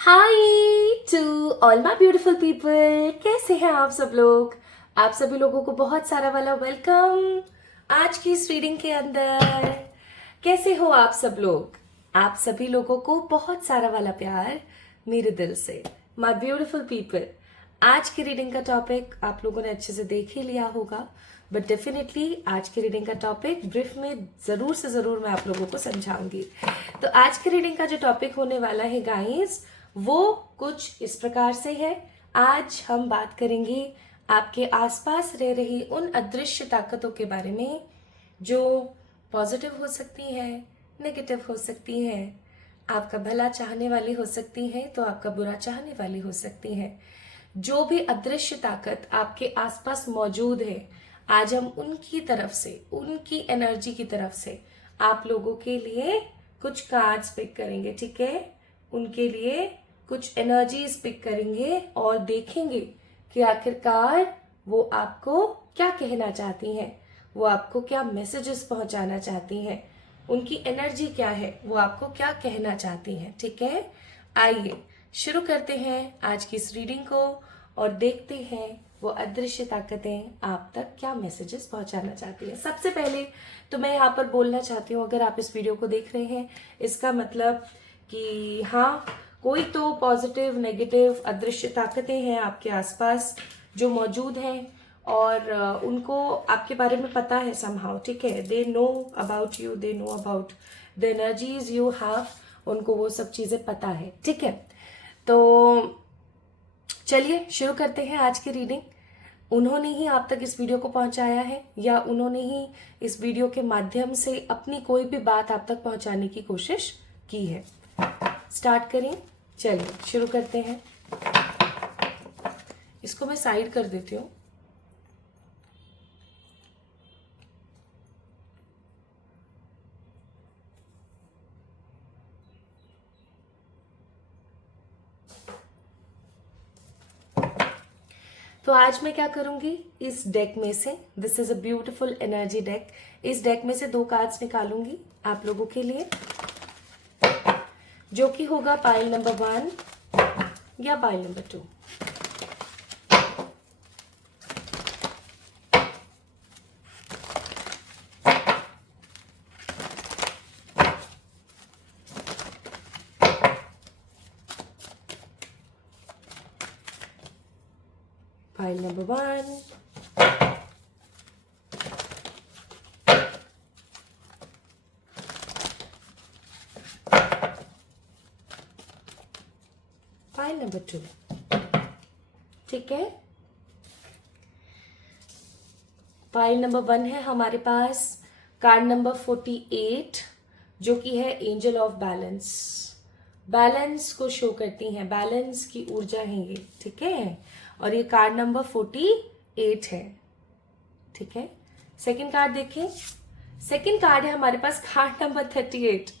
Hi to all my beautiful people. कैसे हैं आप सब लोग? आप सभी लोगों को बहुत सारा वाला वेलकम आज की इस रीडिंग के अंदर। कैसे हो आप सब लोग? आप सभी लोगों को बहुत सारा वाला प्यार मेरे दिल से, माय ब्यूटीफुल पीपल। आज की रीडिंग का टॉपिक आप लोगों ने अच्छे से देख ही लिया होगा, बट डेफिनेटली आज की रीडिंग का टॉपिक ब्रीफ में जरूर से जरूर मैं आप लोगों को समझाऊंगी। तो आज की रीडिंग का जो टॉपिक होने वाला है गाइस, वो कुछ इस प्रकार से है। आज हम बात करेंगे आपके आसपास रह रही उन अदृश्य ताकतों के बारे में जो पॉजिटिव हो सकती हैं, नेगेटिव हो सकती हैं, आपका भला चाहने वाली हो सकती हैं तो आपका बुरा चाहने वाली हो सकती हैं। जो भी अदृश्य ताकत आपके आसपास मौजूद है, आज हम उनकी तरफ से, उनकी एनर्जी की तरफ से आप लोगों के लिए कुछ कार्ड्स पिक करेंगे। ठीक है, उनके लिए कुछ एनर्जीज पिक करेंगे और देखेंगे कि आखिरकार वो आपको क्या कहना चाहती हैं, वो आपको क्या मैसेजेस पहुंचाना चाहती हैं, उनकी एनर्जी क्या है, वो आपको क्या कहना चाहती हैं। ठीक है, आइए शुरू करते हैं आज की इस रीडिंग को और देखते हैं वो अदृश्य ताकतें आप तक क्या मैसेजेस पहुंचाना चाहती हैं। सबसे पहले तो मैं यहाँ पर बोलना चाहती हूँ, अगर आप इस वीडियो को देख रहे हैं इसका मतलब कि हाँ, कोई तो पॉजिटिव नेगेटिव अदृश्य ताकतें हैं आपके आसपास जो मौजूद हैं और उनको आपके बारे में पता है समहाउ। ठीक है, they know about you, they know about the energies you have, उनको वो सब चीजें पता है। ठीक है, तो चलिए शुरू करते हैं आज की रीडिंग। उन्होंने ही आप तक इस वीडियो को पहुंचाया है या उन्होंने ही इस वीडियो के माध्यम से अपनी कोई भी बात आप तक पहुंचाने की कोशिश की है। स्टार्ट करें, चलिए शुरू करते हैं। इसको मैं साइड कर देती हूँ। तो आज मैं क्या करूंगी, इस डेक में से, this is a beautiful energy deck, इस डेक में से 2 कार्ड्स निकालूंगी आप लोगों के लिए, जो कि होगा पाइल नंबर 1 या pile number 2। Pile number 1, pile number 2। ठीक है, पाइल नंबर 1 है हमारे पास कार्ड नंबर 48, जो कि है एंजल ऑफ बैलेंस। बैलेंस को शो करती हैं, बैलेंस की ऊर्जा है ये। ठीक है, और ये कार्ड नंबर 48 है। ठीक है, सेकंड कार्ड देखें, सेकंड कार्ड है हमारे पास कार्ड नंबर 38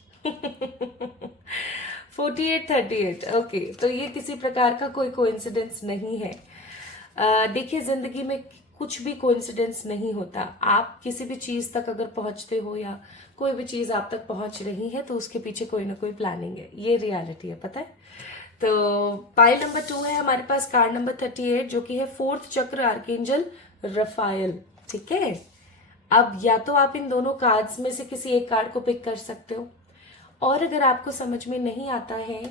4838। ओके, तो ये किसी प्रकार का कोई कोइंसिडेंस नहीं है। देखिए, जिंदगी में कुछ भी कोइंसिडेंस नहीं होता। आप किसी भी चीज तक अगर पहुंचते हो या कोई भी चीज आप तक पहुंच रही है तो उसके पीछे कोई ना कोई प्लानिंग है, ये रियलिटी है, पता है। तो पाइल नंबर 2 है हमारे पास कार्ड नंबर 38, जो कि है 4th चक्र आर्कएंजल रफायल। ठीक है, अब या तो आप इन दोनों कार्ड्स में से किसी एक कार्ड को पिक कर सकते हो, और अगर आपको समझ में नहीं आता है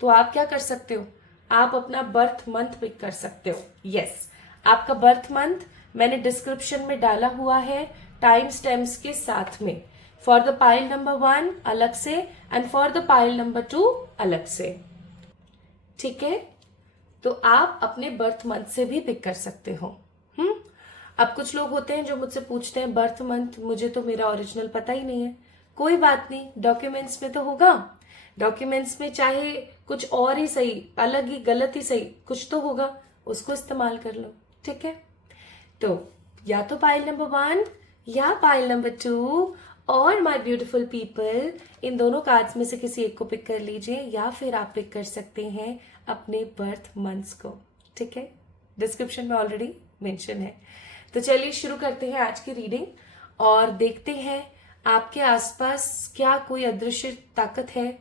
तो आप क्या कर सकते हो, आप अपना बर्थ मंथ पिक कर सकते हो। यस, आपका बर्थ मंथ मैंने डिस्क्रिप्शन में डाला हुआ है टाइम स्टैम्प्स के साथ में, फॉर द पाइल नंबर 1 अलग से and for the pile number 2 अलग से। ठीक है, तो आप अपने बर्थ मंथ से भी पिक कर सकते हो। अब कुछ लोग होते हैं जो मुझसे पूछते हैं बर्थ मंथ, मुझे तो मेरा ओरिजिनल पता ही नहीं है। कोई बात नहीं, डॉक्यूमेंट्स में तो होगा। डॉक्यूमेंट्स में चाहे कुछ और ही सही, अलग ही, गलत ही सही, कुछ तो होगा, उसको इस्तेमाल कर लो। ठीक है, तो या तो पाइल नंबर 1 या पाइल नंबर 2, और माय ब्यूटीफुल पीपल, इन दोनों कार्ड्स में से किसी एक को पिक कर लीजिए, या फिर आप पिक कर सकते हैं अपने बर्थ मंथ्स को। ठीक है, डिस्क्रिप्शन में ऑलरेडी मेंशन है। तो चलिए शुरू करते हैं आज की रीडिंग और देखते हैं आपके आसपास क्या कोई अदृश्य ताकत है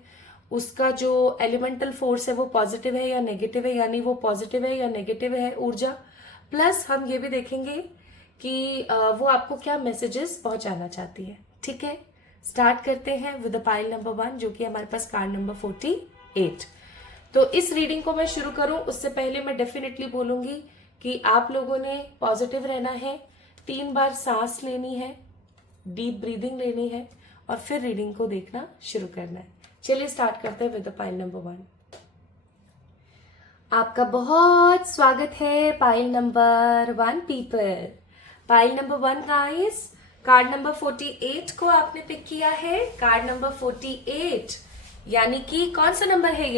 उसका जो एलिमेंटल फोर्स है वो पॉजिटिव है या नेगेटिव है, यानी वो पॉजिटिव है या नेगेटिव है ऊर्जा। प्लस हम ये भी देखेंगे कि वो आपको क्या मैसेजेस पहुंचाना चाहती है। ठीक है, स्टार्ट करते हैं विद द पाइल नंबर 1, जो कि हमारे पास कार्ड नंबर 48। तो इस रीडिंग को मैं शुरू करूं उससे पहले मैं डेफिनेटली बोलूंगी कि आप लोगों ने पॉजिटिव रहना है, 3 बार सांस लेनी है, डीप ब्रीदिंग लेनी है और फिर रीडिंग को देखना शुरू करना है। चलिए स्टार्ट करते हैं विद द पाइल नंबर 1। आपका बहुत स्वागत है pile number 1 people. Pile number 1 guys, card number 48 को आपने पिक किया है। कार्ड नंबर 48 यानी कि कौन सा नंबर है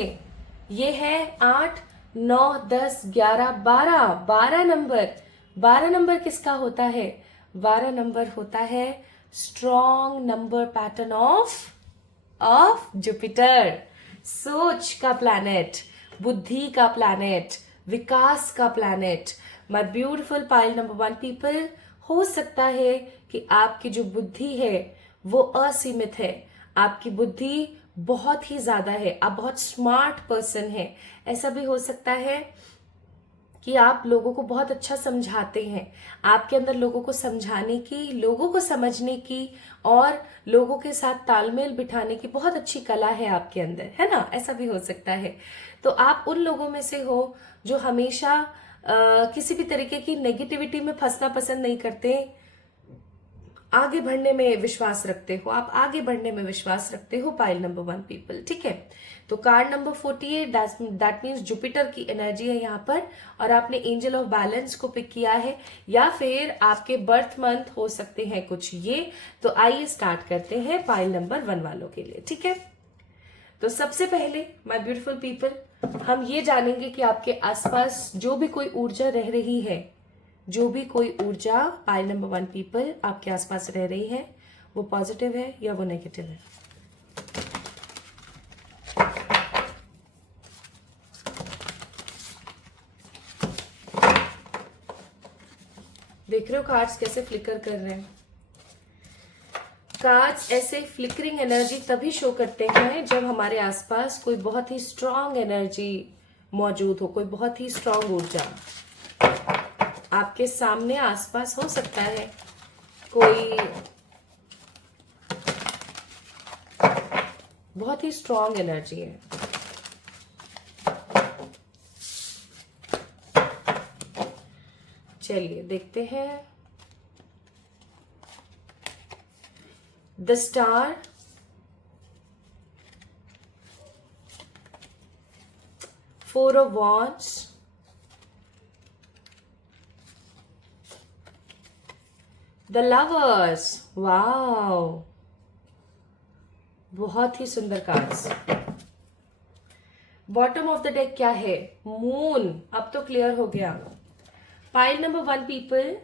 ये है 8, 9, 10, 11, 12 नंबर। 12 नंबर किसका होता है? 12 नंबर होता है strong number pattern of Jupiter, सोच का प्लैनेट, बुद्धि का प्लैनेट, विकास का planet. My beautiful pile number 1 people, हो सकता है कि आपकी जो बुद्धि है वो असीमित है, आपकी बुद्धि बहुत ही ज्यादा है, आप बहुत स्मार्ट पर्सन है। ऐसा भी हो सकता है कि आप लोगों को बहुत अच्छा समझाते हैं, आपके अंदर लोगों को समझाने की, लोगों को समझने की और लोगों के साथ तालमेल बिठाने की बहुत अच्छी कला है आपके अंदर, है ना? ऐसा भी हो सकता है। तो आप उन लोगों में से हो जो हमेशा किसी भी तरीके की नेगेटिविटी में फंसना पसंद नहीं करते, आगे बढ़ने में विश्वास रखते हो, आप आगे बढ़ने में विश्वास रखते हो पाइल नंबर 1 पीपल। ठीक है, तो card number 48 that means Jupiter की एनर्जी है यहाँ पर, और आपने एंजल ऑफ बैलेंस को पिक किया है, या फिर आपके बर्थ मंथ हो सकते हैं कुछ ये। तो आइए स्टार्ट करते हैं पाइल नंबर 1 वालों के लिए। ठीक है, तो सबसे पहले माय ब्यूटीफुल पीपल, हम ये जानेंगे कि आपके आसपास जो भी कोई ऊर्जा रह रही है, जो भी कोई ऊर्जा पाइल नंबर 1 पीपल आपके आसपास रह रही है, वो पॉजिटिव है या वो नेगेटिव है। देख रहे हो कार्ड्स कैसे फ्लिकर कर रहे हैं? कार्ड्स ऐसे फ्लिकरिंग एनर्जी तभी शो करते हैं जब हमारे आसपास कोई बहुत ही स्ट्रांग एनर्जी मौजूद हो, कोई बहुत ही स्ट्रांग ऊर्जा आपके सामने आसपास हो सकता है। कोई बहुत ही स्ट्रांग एनर्जी है। चलिए देखते हैं। The star, four of wands, the lovers. Wow, बहुत ही सुंदर cards. Bottom of the deck क्या है? मून। अब तो क्लियर हो गया। पाइल नंबर 1 पीपल,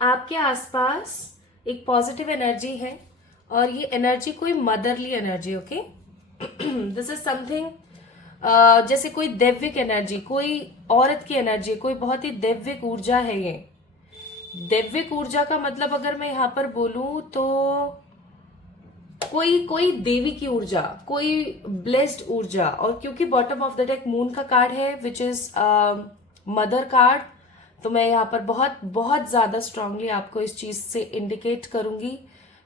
आपके आसपास एक पॉजिटिव एनर्जी है और ये एनर्जी कोई motherly energy, okay? This is something जैसे कोई दैविक एनर्जी, कोई औरत की एनर्जी, कोई बहुत ही दैविक ऊर्जा है ये। दैविक ऊर्जा का मतलब अगर मैं यहाँ पर बोलूं तो कोई देवी की ऊर्जा, कोई ब्लेस्ड ऊर्जा। और क्योंकि bottom of the deck moon का कार्ड है विच इज मदर कार्ड, तो मैं यहाँ पर बहुत बहुत ज्यादा स्ट्रांगली आपको इस चीज से इंडिकेट करूंगी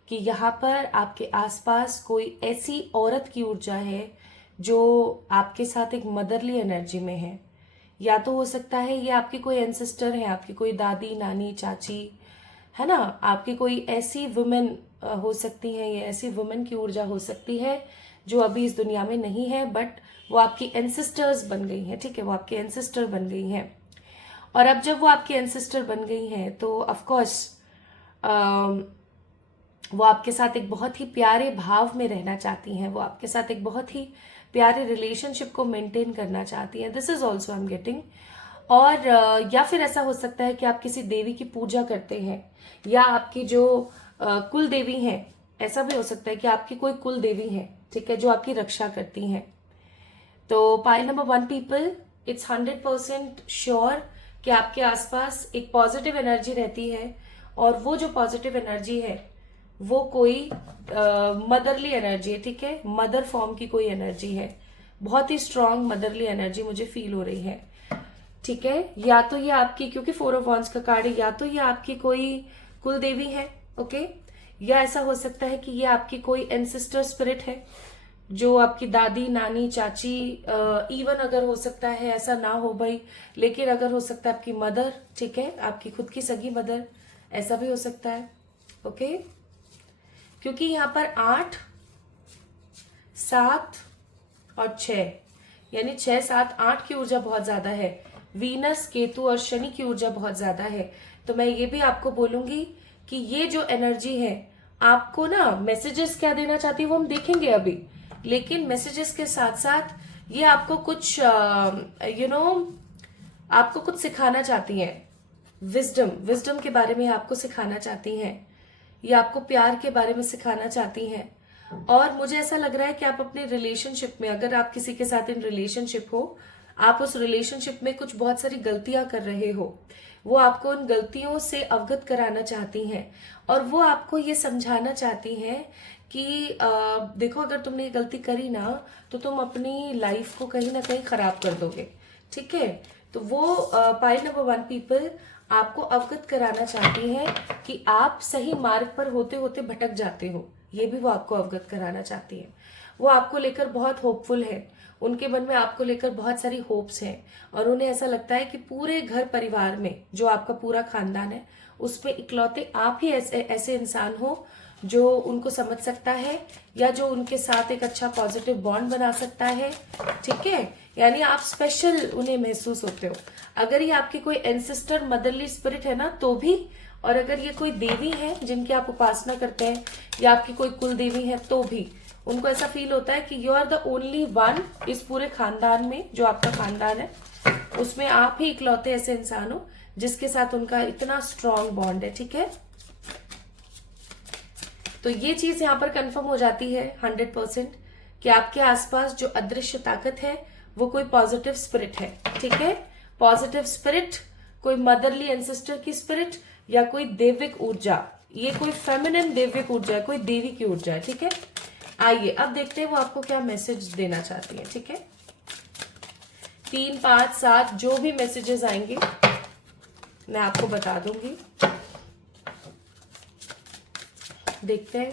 कि यहाँ पर आपके आसपास कोई ऐसी औरत की ऊर्जा है जो आपके साथ एक मदरली एनर्जी में है। या तो हो सकता है ये आपकी कोई एंसेस्टर है, आपकी कोई दादी, नानी, चाची, है ना? आपकी कोई ऐसी वुमेन हो सकती है, ये ऐसी वुमेन की ऊर्जा हो सकती है जो अभी इस दुनिया में नहीं है, बट वो आपकी एंसेस्टर्स बन गई हैं। ठीक है, वो आपके एंसेस्टर बन गई हैं। और अब जब वो आपकी एंसेस्टर बन गई हैं तो ऑफ कोर्स वो आपके साथ एक बहुत ही प्यारे भाव में रहना चाहती हैं, वो आपके साथ एक बहुत ही प्यारे रिलेशनशिप को मेंटेन करना चाहती हैं। This is also I am getting. और या फिर ऐसा हो सकता है कि आप किसी देवी की पूजा करते हैं, या आपकी जो कुल देवी हैं, ऐसा भी हो सकता है कि आपकी कोई कुल देवी है, ठीक है, जो आपकी रक्षा करती हैं। तो pile number 1 people, it's 100% sure कि आपके आसपास एक पॉजिटिव एनर्जी रहती है, और वो जो पॉजिटिव एनर्जी है वो कोई मदरली एनर्जी है, ठीक है, मदर फॉर्म की कोई एनर्जी है, बहुत ही स्ट्रांग मदरली एनर्जी मुझे फील हो रही है, ठीक है। या तो ये आपकी, क्योंकि 4 ऑफ वॉन्ड्स का कार्ड है, या तो ये आपकी कोई कुल देवी है, ओके, या ऐसा हो सकता है कि ये आपकी कोई एंसेस्टर स्पिरिट है, जो आपकी दादी, नानी, चाची, इवन अगर हो सकता है ऐसा ना हो भाई, लेकिन अगर हो सकता है आपकी मदर, ठीक है, आपकी खुद की सगी मदर, ऐसा भी हो सकता है, ओके। क्योंकि यहाँ पर 8, 7 और 6, यानी 6, 7, 8 की ऊर्जा बहुत ज्यादा है, वीनस, केतु और शनि की ऊर्जा बहुत ज्यादा है। तो मैं ये भी आपको बोलूंगी कि ये जो एनर्जी है, आपको ना मैसेजेस क्या देना चाहती है वो हम देखेंगे अभी, लेकिन मैसेजेस के साथ साथ ये आपको कुछ आपको कुछ सिखाना चाहती हैं, विजडम के बारे में आपको सिखाना चाहती हैं, ये आपको प्यार के बारे में सिखाना चाहती हैं। और मुझे ऐसा लग रहा है कि आप अपने रिलेशनशिप में, अगर आप किसी के साथ इन रिलेशनशिप हो, आप उस रिलेशनशिप में कुछ बहुत सारी गलतियां कर रहे हो, वो आपको उन गलतियों से अवगत कराना चाहती हैं, और वो आपको ये समझाना चाहती हैं कि देखो, अगर तुमने ये गलती करी ना तो तुम अपनी लाइफ को कहीं ना कहीं खराब कर दोगे, ठीक है। तो वो पाइल नंबर 1 पीपल आपको अवगत कराना चाहती हैं कि आप सही मार्ग पर होते होते भटक जाते हो, ये भी वो आपको अवगत कराना चाहती है। वो आपको लेकर बहुत होपफुल है, उनके मन में आपको लेकर बहुत सारी होप्स हैं, और उन्हें ऐसा लगता है कि पूरे घर परिवार में जो आपका पूरा खानदान है, उसमें इकलौते आप ही ऐसे इंसान हो जो उनको समझ सकता है, या जो उनके साथ एक अच्छा पॉजिटिव बॉन्ड बना सकता है, ठीक है। यानी आप स्पेशल उन्हें महसूस होते हो। अगर ये आपकी कोई एंसेस्टर मदरली स्पिरिट है ना तो भी, और अगर ये कोई देवी है जिनकी आप उपासना करते हैं, या आपकी कोई कुल देवी है, तो भी उनको ऐसा फील होता है कि you are the only one इस पूरे खानदान में, जो आपका खानदान है उसमें आप ही इकलौते ऐसे इंसान हो जिसके साथ उनका इतना स्ट्रांग बॉन्ड है, ठीक है। तो ये चीज यहाँ पर कंफर्म हो जाती है 100% कि आपके आसपास जो अदृश्य ताकत है वो कोई पॉजिटिव स्पिरिट है, ठीक है। पॉजिटिव स्पिरिट, कोई मदरली एंसेस्टर की स्पिरिट, या कोई दैविक ऊर्जा, ये कोई फेमिनिन दैविक ऊर्जा है, कोई देवी की ऊर्जा है, ठीक है। आइए अब देखते हैं वो आपको क्या मैसेज देना चाहती है, ठीक है। 3, 5, 7 जो भी मैसेजेस आएंगे मैं आपको बता दूंगी, देखते हैं।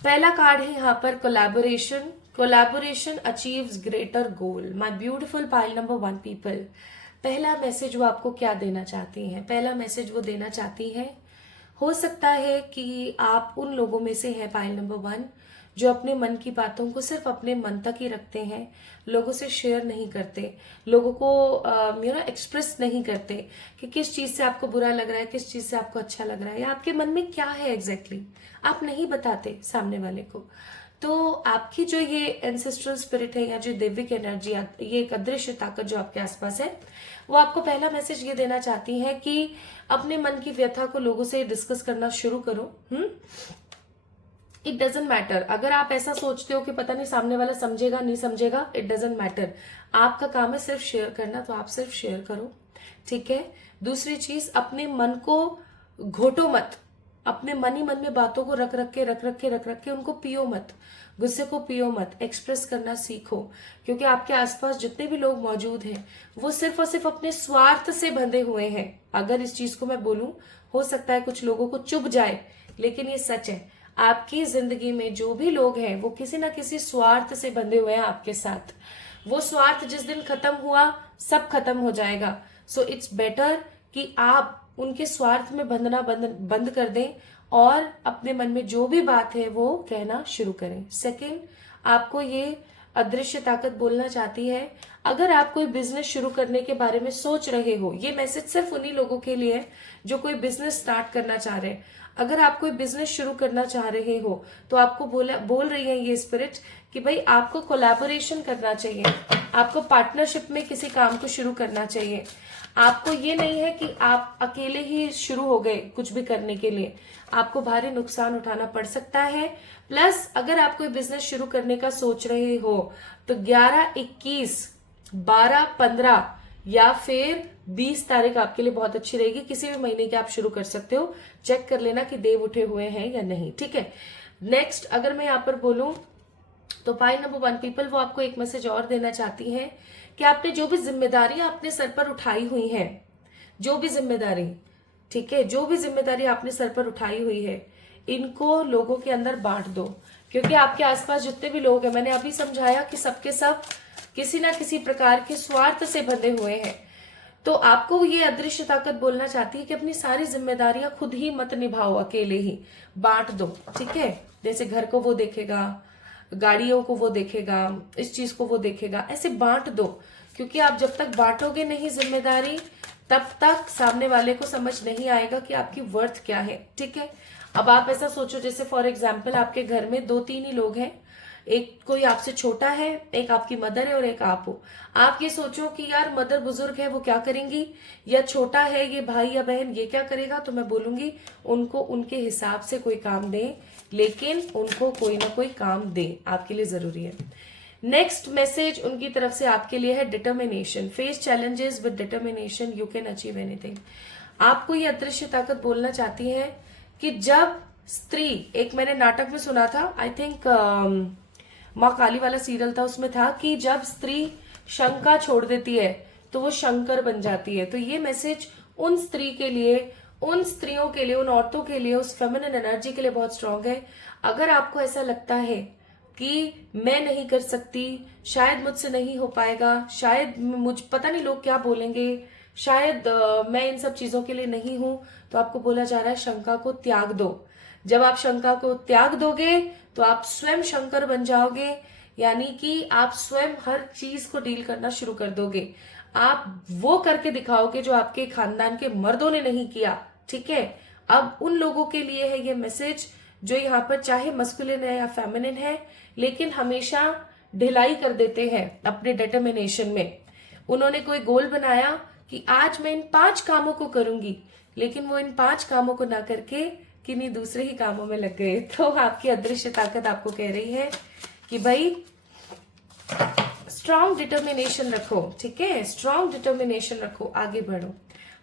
पहला कार्ड है यहाँ पर collaboration achieves greater goal. My beautiful pile number 1 people, पहला मैसेज वो आपको क्या देना चाहती हैं? पहला मैसेज वो देना चाहती है, हो सकता है कि आप उन लोगों में से हैं पाइल नंबर 1 जो अपने मन की बातों को सिर्फ अपने मन तक ही रखते हैं, लोगों से शेयर नहीं करते, लोगों को एक्सप्रेस नहीं करते कि किस चीज से आपको बुरा लग रहा है, किस चीज से आपको अच्छा लग रहा है, या आपके मन में क्या है एग्जैक्टली आप नहीं बताते सामने वाले को। तो आपकी जो ये एंसेस्ट्रल स्पिरिट है, या जो दैविक एनर्जी, ये एक अदृश्य ताकत जो आपके आसपास है, वो आपको पहला मैसेज ये देना चाहती है कि अपने मन की व्यथा को लोगों से डिस्कस करना शुरू करो। इट डजेंट मैटर, अगर आप ऐसा सोचते हो कि पता नहीं सामने वाला समझेगा नहीं समझेगा, इट डजेंट मैटर, आपका काम है सिर्फ शेयर करना, तो आप सिर्फ शेयर करो, ठीक है। दूसरी चीज, अपने मन को घोटो मत, अपने मन ही मन में बातों को रख रख के उनको पियो मत, गुस्से को पियो मत, एक्सप्रेस करना सीखो, क्योंकि आपके आसपास जितने भी लोग मौजूद हैं वो सिर्फ और सिर्फ अपने स्वार्थ से बंधे हुए हैं। अगर इस चीज को मैं बोलूं, हो सकता है कुछ लोगों को चुभ जाए, लेकिन ये सच है, आपकी जिंदगी में जो भी लोग हैं वो किसी ना किसी स्वार्थ से बंधे हुए हैं आपके साथ। वो स्वार्थ जिस दिन खत्म हुआ, सब खत्म हो जाएगा। सो इट्स बेटर कि आप उनके स्वार्थ में बंधना बंद कर दें, और अपने मन में जो भी बात है वो कहना शुरू करें। सेकंड, आपको ये अदृश्य ताकत बोलना चाहती है, अगर आप कोई बिजनेस शुरू करने के बारे में सोच रहे हो, ये मैसेज सिर्फ उन्हीं लोगों के लिए है जो कोई बिजनेस स्टार्ट करना चाह रहे हैं। अगर आप कोई बिजनेस शुरू करना चाह रहे हो तो आपको बोल रही है ये स्पिरिट कि भाई आपको कोलैबोरेशन करना चाहिए, आपको पार्टनरशिप में किसी काम को शुरू करना चाहिए। आपको ये नहीं है कि आप अकेले ही शुरू हो गए कुछ भी करने के लिए, आपको भारी नुकसान उठाना पड़ सकता है। प्लस अगर आप कोई बिजनेस शुरू करने का सोच रहे हो तो 11, 21, 12, 15 या फिर 20 तारीख आपके लिए बहुत अच्छी रहेगी। किसी भी महीने की आप शुरू कर सकते हो, चेक कर लेना कि देव उठे हुए हैं या नहीं, ठीक है। नेक्स्ट अगर मैं यहाँ पर बोलूं तो पाइल नंबर 1 पीपल, वो आपको एक मैसेज और देना चाहती हैं कि आपने जो भी जिम्मेदारी अपने सर पर उठाई हुई है, जो भी जिम्मेदारी, ठीक है, जो भी जिम्मेदारी आपने सर पर उठाई हुई है, इनको लोगों के अंदर बांट दो। क्योंकि आपके आसपास जितने भी लोग हैं, मैंने अभी समझाया कि सबके सब किसी ना किसी प्रकार के स्वार्थ से बंधे हुए हैं। तो आपको ये अदृश्य ताकत बोलना चाहती है कि अपनी सारी जिम्मेदारियां खुद ही मत निभाओ, अकेले ही बांट दो, ठीक है। जैसे घर को वो देखेगा, गाड़ियों को वो देखेगा, इस चीज को वो देखेगा, ऐसे बांट दो। क्योंकि आप जब तक बांटोगे नहीं जिम्मेदारी, तब तक सामने वाले को समझ नहीं आएगा कि आपकी वर्थ क्या है, ठीक है। अब आप ऐसा सोचो, जैसे फॉर एग्जाम्पल आपके घर में 2-3 ही लोग हैं, एक कोई आपसे छोटा है, एक आपकी मदर है और एक आप हो। आप ये सोचो कि यार मदर बुजुर्ग है, वो क्या करेंगी, या छोटा है ये भाई या बहन, ये क्या करेगा, तो मैं बोलूंगी उनको उनके हिसाब से कोई काम दें, लेकिन उनको कोई ना कोई काम दें, आपके लिए जरूरी है। नेक्स्ट मैसेज उनकी तरफ से आपके लिए है determination. Face challenges with determination, you can achieve anything. आपको ये अदृश्य ताकत बोलना चाहती है कि जब स्त्री, एक मैंने नाटक में सुना था, आई थिंक माँ काली वाला सीरियल था, उसमें था कि जब स्त्री शंका छोड़ देती है तो वो शंकर बन जाती है। तो ये मैसेज उन स्त्री के लिए, उन स्त्रियों के लिए, उन औरतों के लिए, उस फेमिनिन एनर्जी के लिए बहुत स्ट्रांग है। अगर आपको ऐसा लगता है कि मैं नहीं कर सकती, शायद मुझसे नहीं हो पाएगा, शायद मुझ पता नहीं लोग क्या बोलेंगे, शायद मैं इन सब चीजों के लिए नहीं हूं, तो आपको बोला जा रहा है शंका को त्याग दो। जब आप शंका को त्याग दोगे तो आप स्वयं शंकर बन जाओगे, यानी कि आप स्वयं हर चीज को डील करना शुरू कर दोगे। आप वो करके दिखाओगे जो आपके खानदान के मर्दों ने नहीं किया, ठीक है। अब उन लोगों के लिए है ये मैसेज जो यहाँ पर चाहे मस्कुलिन है या फेमिनिन है, लेकिन हमेशा ढिलाई कर देते हैं अपने डिटर्मिनेशन में। उन्होंने कोई गोल बनाया कि आज मैं इन 5 कामों को करूंगी, लेकिन वो इन 5 कामों को ना करके किन्हीं दूसरे ही कामों में लग गए। तो आपकी अदृश्य ताकत आपको कह रही है कि भाई स्ट्रॉन्ग डिटर्मिनेशन रखो, ठीक है, स्ट्रॉन्ग डिटर्मिनेशन रखो, आगे बढ़ो।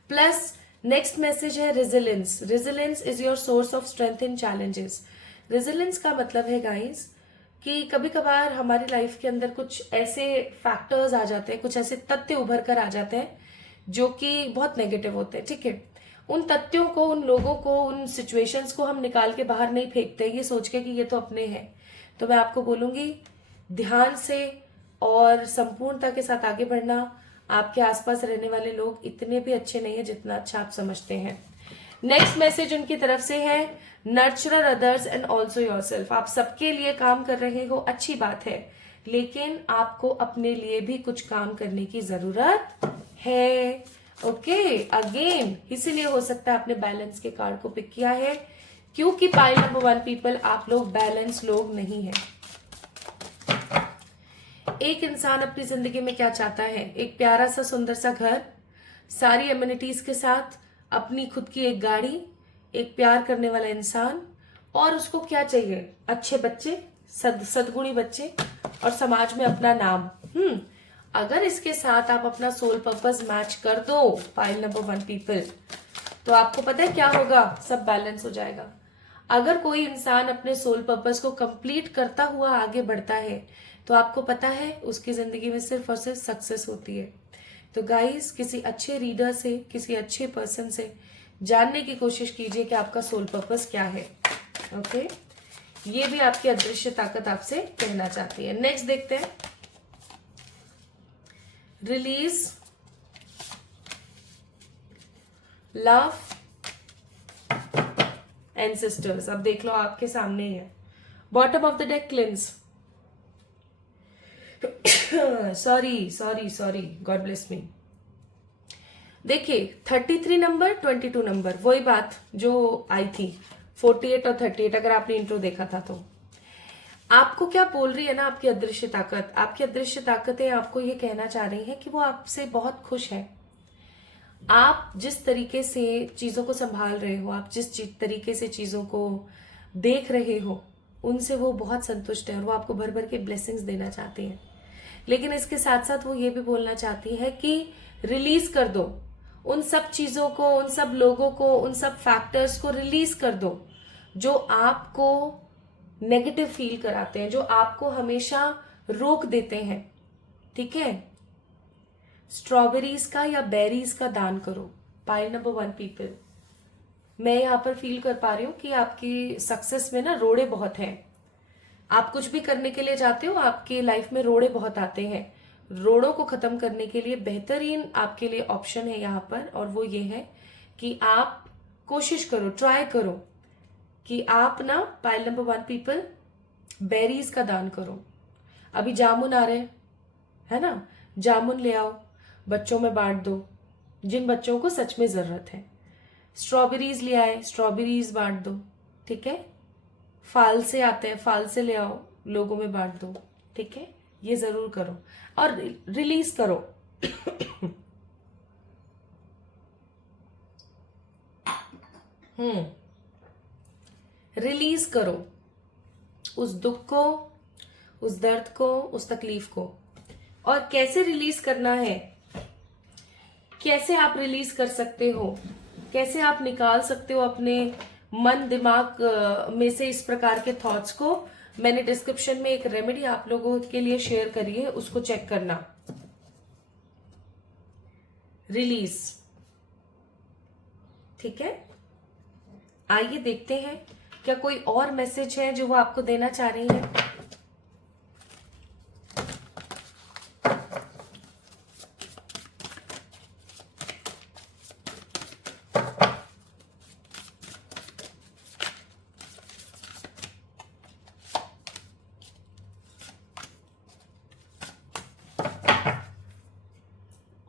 प्लस नेक्स्ट मैसेज है resilience. Resilience is your source of strength in challenges. Resilience का मतलब है गाइस कि कभी कभार हमारी लाइफ के अंदर कुछ ऐसे फैक्टर्स आ जाते हैं, कुछ ऐसे तथ्य उभर कर आ जाते हैं जो कि बहुत नेगेटिव होते हैं, ठीक है। उन तथ्यों को, उन लोगों को, उन सिचुएशंस को हम निकाल के बाहर नहीं फेंकते ये सोच के कि ये तो अपने हैं। तो मैं आपको बोलूंगी ध्यान से और संपूर्णता के साथ आगे बढ़ना। आपके आसपास रहने वाले लोग इतने भी अच्छे नहीं है जितना अच्छा आप समझते हैं। नेक्स्ट मैसेज उनकी तरफ से है नर्चरर अदर्स एंड ऑल्सो योरसेल्फ। आप सबके लिए काम कर रहे हो, अच्छी बात है, लेकिन आपको अपने लिए भी कुछ काम करने की जरूरत है, ओके। अगेन इसीलिए हो सकता है आपने बैलेंस के कार्ड को पिक किया है, क्योंकि पाइल नंबर 1 पीपल, आप लोग बैलेंस लोग नहीं है। एक इंसान अपनी जिंदगी में क्या चाहता है, एक प्यारा सा सुंदर सा घर, सारी एमिनिटीज के साथ, अपनी खुद की एक गाड़ी, एक प्यार करने वाला इंसान, और उसको क्या चाहिए, अच्छे बच्चे, सदगुणी बच्चे, और समाज में अपना नाम। अगर इसके साथ आप अपना सोल पर्पस मैच कर दो पाइल नंबर 1 पीपल, तो आपको पता है क्या होगा, सब बैलेंस हो जाएगा। अगर कोई इंसान अपने सोल पर्पस को कंप्लीट करता हुआ आगे बढ़ता है, तो आपको पता है उसकी जिंदगी में सिर्फ और सिर्फ सक्सेस होती है। तो गाइस, किसी अच्छे रीडर से, किसी अच्छे पर्सन से जानने की कोशिश कीजिए कि आपका सोल पर्पस क्या है, ओके। ये भी आपकी अदृश्य ताकत आपसे कहना चाहती है। नेक्स्ट देखते हैं, रिलीज, लव, एंसेस्टर्स। अब देख लो आपके सामने ही है। Bottom of the deck cleanse, sorry, god bless me. देखिए 33 नंबर, 22 नंबर, वही बात जो आई थी 48 और 38, अगर आपने इंट्रो देखा था तो। आपको क्या बोल रही है ना आपकी अदृश्य ताकत, आपकी अदृश्य ताकतें आपको ये कहना चाह रही हैं कि वो आपसे बहुत खुश है। आप जिस तरीके से चीजों को संभाल रहे हो, आप जिस तरीके से चीजों को देख रहे हो, उनसे वो बहुत संतुष्ट है और वो आपको भर भर के ब्लेसिंग्स देना चाहते हैं। लेकिन इसके साथ साथ वो ये भी बोलना चाहती है कि रिलीज कर दो उन सब चीजों को, उन सब लोगों को, उन सब फैक्टर्स को रिलीज कर दो जो आपको नेगेटिव फील कराते हैं, जो आपको हमेशा रोक देते हैं। ठीक है, स्ट्रॉबेरीज का या बेरीज का दान करो। पाइल नंबर 1 पीपल, मैं यहां पर फील कर पा रही हूं कि आपकी सक्सेस में ना रोड़े बहुत हैं। आप कुछ भी करने के लिए जाते हो, आपके लाइफ में रोड़े बहुत आते हैं। रोड़ों को खत्म करने के लिए बेहतरीन आपके लिए ऑप्शन है यहाँ पर, और वो ये है कि आप कोशिश करो, ट्राई करो कि आप ना पाइल नंबर 1 पीपल बेरीज का दान करो। अभी जामुन आ रहे हैं, है ना, जामुन ले आओ, बच्चों में बांट दो जिन बच्चों को सच में जरूरत है। स्ट्रॉबेरीज ले आए, स्ट्रॉबेरीज बांट दो। ठीक है, फाल से आते हैं, फाल से ले आओ, लोगों में बांट दो। ठीक है, ये जरूर करो और रिलीज करो। रिलीज करो उस दुख को, उस दर्द को, उस तकलीफ को। और कैसे रिलीज करना है, कैसे आप रिलीज कर सकते हो, कैसे आप निकाल सकते हो अपने मन दिमाग में से इस प्रकार के थॉट्स को, मैंने डिस्क्रिप्शन में एक रेमेडी आप लोगों के लिए शेयर करी है, उसको चेक करना। रिलीज, ठीक है। आइए देखते हैं क्या कोई और मैसेज है जो वो आपको देना चाह रही है।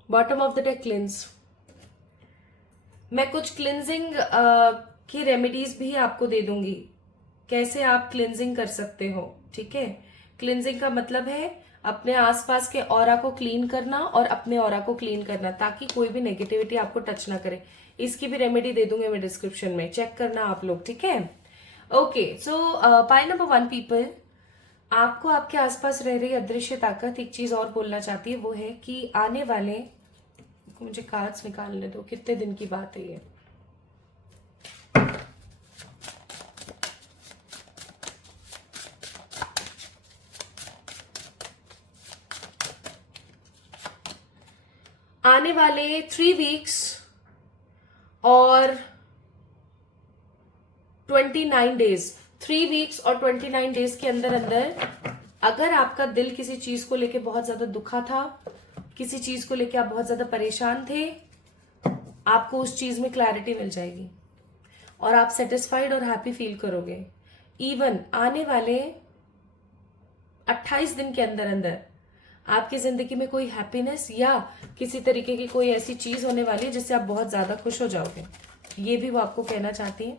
Bottom of the deck cleanse. मैं कुछ क्लिंजिंग की रेमेडीज भी आपको दे दूंगी, कैसे आप क्लिंजिंग कर सकते हो। ठीक है, क्लिंजिंग का मतलब है अपने आसपास के ऑरा को क्लीन करना और अपने ऑरा को क्लीन करना, ताकि कोई भी नेगेटिविटी आपको टच ना करे। इसकी भी रेमेडी दे दूंगी मैं डिस्क्रिप्शन में, चेक करना आप लोग। ठीक है, ओके। सो पाइल नंबर 1 पीपल, आपको आपके आसपास रह रही अदृश्य ताकत एक चीज और बोलना चाहती है, वो है कि आने वाले, मुझे कार्ड्स निकालने दो, कितने दिन की बात है ये। आने वाले 3 वीक्स और 29 डेज, 3 वीक्स और 29 डेज के अंदर अंदर अगर आपका दिल किसी चीज को लेके बहुत ज्यादा दुखा था, किसी चीज को लेके आप बहुत ज्यादा परेशान थे, आपको उस चीज में क्लैरिटी मिल जाएगी और आप सेटिस्फाइड और हैप्पी फील करोगे। इवन आने वाले 28 दिन के अंदर अंदर आपकी जिंदगी में कोई हैप्पीनेस या किसी तरीके की कोई ऐसी चीज होने वाली है जिससे आप बहुत ज्यादा खुश हो जाओगे, ये भी वो आपको कहना चाहती है।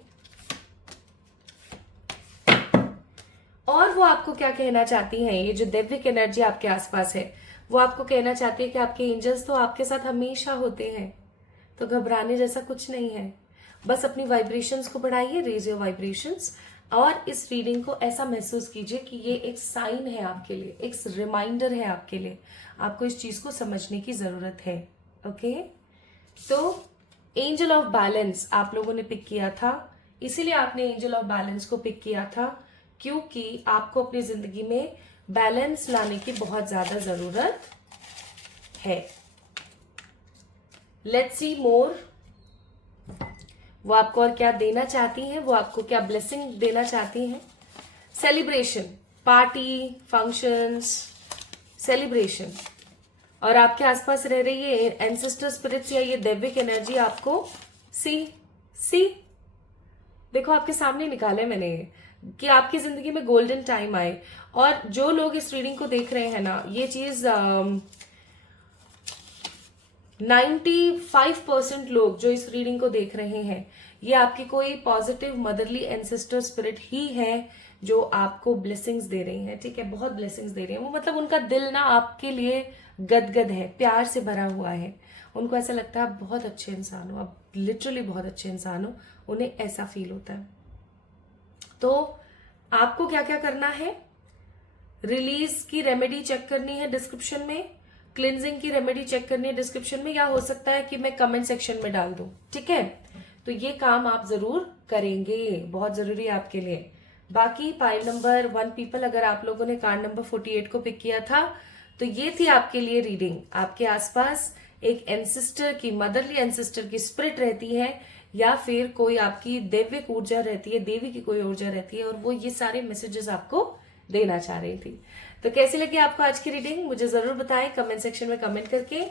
और वो आपको क्या कहना चाहती हैं, ये जो दैविक एनर्जी आपके आसपास है, वो आपको कहना चाहती है कि आपके एंजल्स तो आपके साथ हमेशा होते हैं, तो घबराने जैसा कुछ नहीं है। बस अपनी वाइब्रेशंस को बढ़ाइए, रेज योर वाइब्रेशंस, और इस रीडिंग को ऐसा महसूस कीजिए कि ये एक साइन है आपके लिए, एक रिमाइंडर है आपके लिए। आपको इस चीज को समझने की जरूरत है। ओके, तो एंजल ऑफ बैलेंस आप लोगों ने पिक किया था, इसीलिए आपने एंजल ऑफ बैलेंस को पिक किया था, क्योंकि आपको अपनी जिंदगी में बैलेंस लाने की बहुत ज्यादा जरूरत है। लेट्स सी मोर, वो आपको और क्या देना चाहती हैं, वो आपको क्या ब्लेसिंग देना चाहती हैं। सेलिब्रेशन, पार्टी, फंक्शंस, सेलिब्रेशन, और आपके आसपास रह रही है एंसेस्टर स्पिरिट्स या ये दैविक एनर्जी आपको सी देखो आपके सामने निकाले मैंने कि आपकी जिंदगी में गोल्डन टाइम आए। और जो लोग इस रीडिंग को देख रहे हैं ना, ये चीज 95% लोग जो इस रीडिंग को देख रहे हैं, ये आपकी कोई पॉजिटिव मदरली एंसेस्टर स्पिरिट ही है जो आपको ब्लेसिंग्स दे रही हैं। ठीक है, बहुत ब्लेसिंग्स दे रही हैं वो, मतलब उनका दिल ना आपके लिए गदगद है, प्यार से भरा हुआ है। उनको ऐसा लगता है आप बहुत अच्छे इंसान हो, आप लिटरली बहुत अच्छे इंसान हो, उन्हें ऐसा फील होता है। तो आपको क्या क्या करना है, रिलीज की रेमेडी चेक करनी है डिस्क्रिप्शन में, क्लिनजिंग की रेमेडी चेक करनी है डिस्क्रिप्शन में, या हो सकता है कि मैं कमेंट सेक्शन में डाल दूं, ठीक है। तो ये काम आप जरूर करेंगे, बहुत जरूरी है आपके लिए। बाकी पाइल नंबर 1 पीपल, अगर आप लोगों ने कार्ड नंबर 48 को पिक किया था तो ये थी आपके लिए रीडिंग। आपके आसपास एक एंसिस्टर की, मदरली एंसिस्टर की स्पिरिट रहती है, या फिर कोई आपकी दैविक ऊर्जा रहती है, देवी की कोई ऊर्जा रहती है, और वो ये सारे मैसेजेस आपको देना चाह रही थी। तो कैसी लगी आपको आज की रीडिंग, मुझे जरूर बताएं कमेंट सेक्शन में कमेंट करके।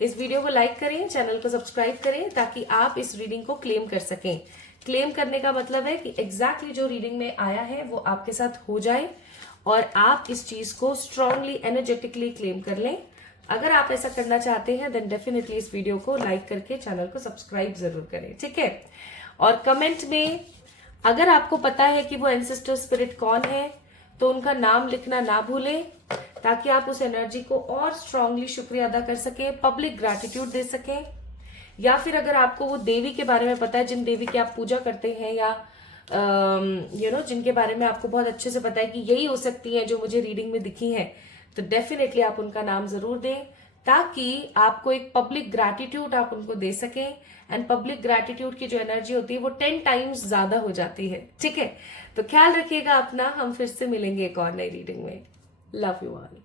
इस वीडियो को लाइक करें, चैनल को सब्सक्राइब करें, ताकि आप इस रीडिंग को क्लेम कर सकें। क्लेम करने का मतलब है कि एग्जैक्टली जो रीडिंग में आया है वो आपके साथ हो जाए, और आप इस चीज को स्ट्रांगली एनर्जेटिकली क्लेम कर लें। अगर आप ऐसा करना चाहते हैं देन डेफिनेटली इस वीडियो को लाइक करके चैनल को सब्सक्राइब जरूर करें, ठीक है। और कमेंट में अगर आपको पता है कि वो एंसेस्टर स्पिरिट कौन है तो उनका नाम लिखना ना भूलें, ताकि आप उस एनर्जी को और स्ट्रांगली शुक्रिया अदा कर सकें, पब्लिक ग्रैटिट्यूड दे सकें। या फिर अगर आपको वो देवी के बारे में पता है, जिन देवी की आप पूजा करते हैं, या जिनके बारे में आपको बहुत अच्छे से पता है कि यही हो सकती है जो मुझे रीडिंग में दिखी है, तो डेफिनेटली आप उनका नाम जरूर दें, ताकि आपको एक पब्लिक ग्रैटिट्यूड आप उनको दे सकें। एंड पब्लिक ग्रैटिट्यूड की जो एनर्जी होती है वो 10 टाइम्स ज्यादा हो जाती है, ठीक है। तो ख्याल रखिएगा अपना, हम फिर से मिलेंगे एक और नई रीडिंग में। Love you all.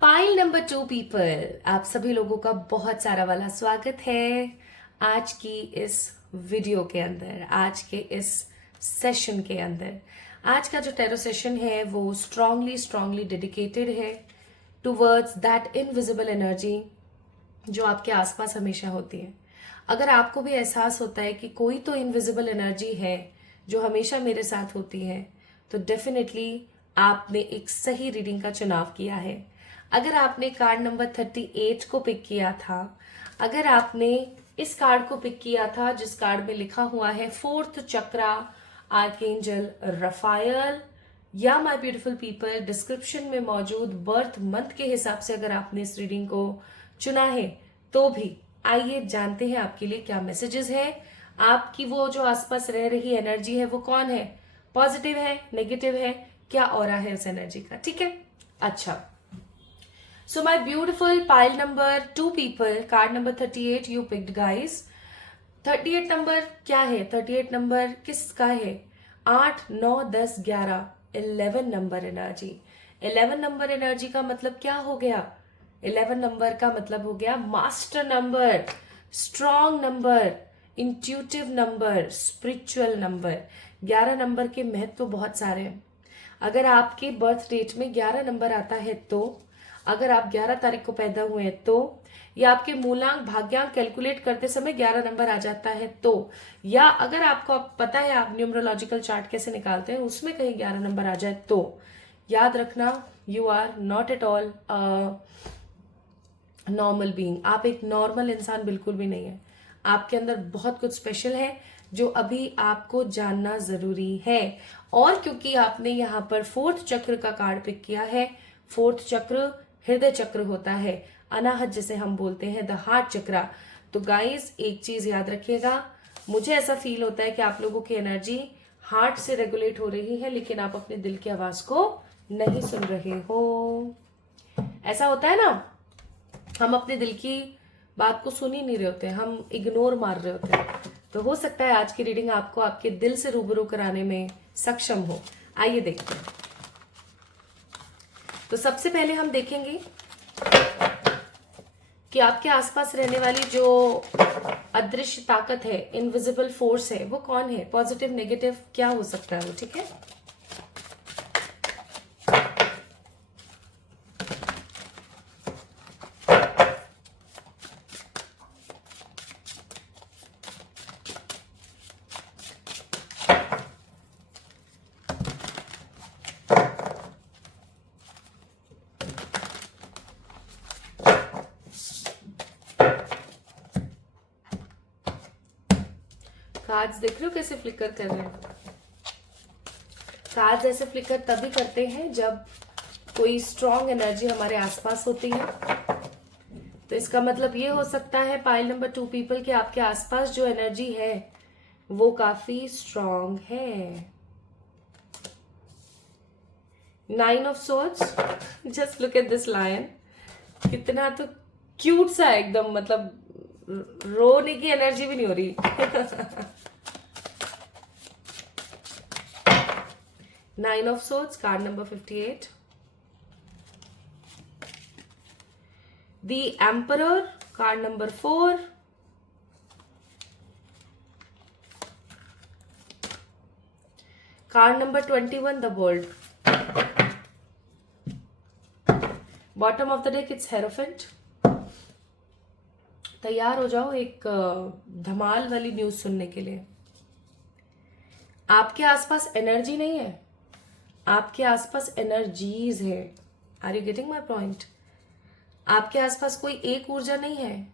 Pile number 2 people, आप सभी लोगों का बहुत सारा वाला स्वागत है आज की इस वीडियो के अंदर, आज के इस सेशन के अंदर। आज का जो टैरो सेशन है वो स्ट्रांगली डेडिकेटेड है टूवर्ड्स दैट इनविजिबल एनर्जी जो आपके आसपास हमेशा होती है। अगर आपको भी एहसास होता है कि कोई तो इनविजिबल एनर्जी है जो हमेशा मेरे साथ होती है, तो डेफिनेटली आपने एक सही रीडिंग का चुनाव किया है। अगर आपने कार्ड नंबर 38 को पिक किया था, अगर आपने इस कार्ड को पिक किया था जिस कार्ड में लिखा हुआ है 4th चक्रा आर्कएंजल रफायल, या माय ब्यूटीफुल पीपल, डिस्क्रिप्शन में मौजूद बर्थ मंथ के हिसाब से अगर आपने इस रीडिंग को चुना है, तो भी आइए जानते हैं आपके लिए क्या मैसेजेस है। आपकी वो जो आसपास रह रही एनर्जी है वो कौन है, पॉजिटिव है, नेगेटिव है, क्या ऑरा है उस एनर्जी का, ठीक है। अच्छा, so my beautiful pile number 2 people, card number 38 you picked guys। 38 number क्या है, 38 नंबर किसका है, 8, 9, 10, 11, 11 नंबर एनर्जी। 11 नंबर एनर्जी का मतलब क्या हो गया, 11 नंबर का मतलब हो गया master number, strong number, intuitive number, spiritual number. 11 number के महत्व तो बहुत सारे हैं। अगर आपके बर्थ डेट में 11 नंबर आता है, तो अगर आप 11 तारीख को पैदा हुए हैं तो, या आपके मूलांक भाग्यांक कैलकुलेट करते समय 11 नंबर आ जाता है तो, या अगर आपको पता है आप न्यूमरोलॉजिकल चार्ट कैसे निकालते हैं उसमें कहीं 11 नंबर आ जाए, तो याद रखना you are not at all normal being. आप एक नॉर्मल इंसान बिल्कुल भी नहीं है। आपके अंदर बहुत कुछ स्पेशल है जो अभी आपको जानना जरूरी है। और क्योंकि आपने यहाँ पर 4th चक्र का कार्ड पिक किया है, 4th चक्र हृदय चक्र होता है, अनाहत जिसे हम बोलते हैं द हार्ट चक्रा। तो गाइस एक चीज याद रखिएगा, मुझे ऐसा फील होता है कि आप लोगों की एनर्जी हार्ट से रेगुलेट हो रही है, लेकिन आप अपने दिल की आवाज को नहीं सुन रहे हो। ऐसा होता है ना, हम अपने दिल की बात को सुन ही नहीं रहे होते, हम इग्नोर मार रहे होते हैं। तो हो सकता है आज की रीडिंग आपको आपके दिल से रूबरू कराने में सक्षम हो। आइए देखते हैं। तो सबसे पहले हम देखेंगे कि आपके आसपास रहने वाली जो अदृश्य ताकत है, इनविजिबल फोर्स है, वो कौन है, पॉजिटिव नेगेटिव क्या हो सकता है वो, ठीक है। कार्ड्स देख रहे हो कैसे फ्लिकर कर रहे हैं। कार्ड्स ऐसे फ्लिकर तभी करते हैं जब कोई स्ट्रॉन्ग एनर्जी हमारे आसपास होती है। तो इसका मतलब ये हो सकता है पाइल नंबर 2 पीपल के आपके आसपास जो एनर्जी है वो काफी स्ट्रांग है। 9 of swords, just look at this lion, कितना तो क्यूट सा है एकदम, मतलब रोने की एनर्जी भी नहीं हो रही। 9 of swords, card number 58। The emperor, card number 4। Card number 21, the world. Bottom of the deck it's hierophant. तैयार हो जाओ एक धमाल वाली न्यूज सुनने के लिए। आपके आसपास एनर्जी नहीं है, आपके आसपास एनर्जीज है। Are you getting my point? आपके आसपास कोई एक ऊर्जा नहीं है,